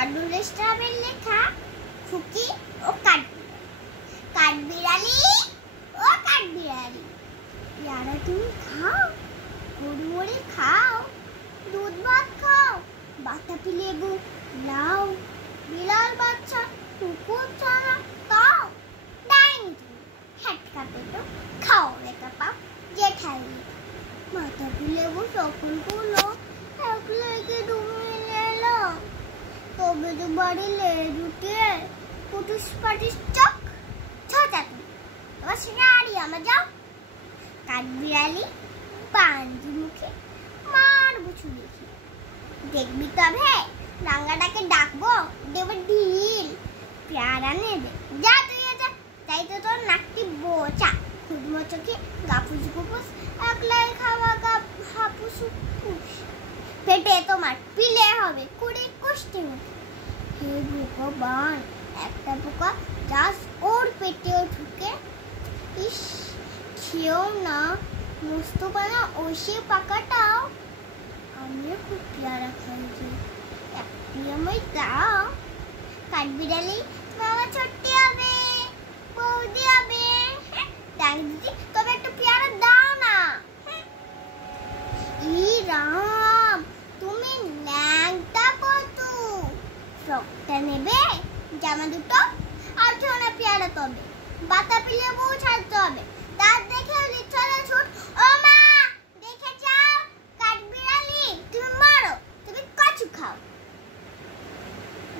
দাদু রেস্টুরেন্টে লেখা খুকি ও কাঠবিড়ালি ও কাঠবিড়ালি, পেয়ারা তুমি খাও, গুড়মুড়ি খাও, দুধ ভাত খাও, বাতাবি লেবু, লাউ, বিড়াল বাচ্চা, কুকুর ছানা তাও, ডাইনি তুমি হ্যাটকা পেটো খাও বেটা পাও জেঠাই, বাতাবি লেবু সকলগুলো এক লেগে ডুবে এলো, তবে তো বাড়ি লেজ উঠে পুটুস পাটিস চক ছোটা তুমি তোমার সিনারি আমার যাও। কাঠবিড়ালি পাঞ্জি মুখে মারবো ছুরি খেয়ে, দেখবি তবে রাঙ্গাটাকে ডাকবো দেবে ঢিল, পেয়ারা নেবে যা তুই যা, তাই তো তোর নাকটি বোচা, খুদমো চোখে গাপুস গুপুস একলাই খাওয়া গাপ হাপুস ফুস, পেটে তোমার পিলে হবে কুড়ি কুষ্টি মুখে। হে ভগবান, একটা পোকা জাস্ট ওর পেটেও ঢুকে, ইস খেয়েও না মস্ত পানা ওষে পাকাটাও, আমিও খুব পেয়ারা খাইছি, একটি আমায় দাও। কাঠবিড়ালি তুমি আমার ছোট্টি হবে, বৌদি হবে, দেখ দিদি তবে একটু পেয়ারা দাও না। ই রাম, তুমি ন্যাংটা কত, ফ্রকটা নেবে, জামা দুটো আর ছোনা পেয়ারা তবে, বাতাবি লেবু ছাড়তে হবে, তার দেখে লিচলে ছুট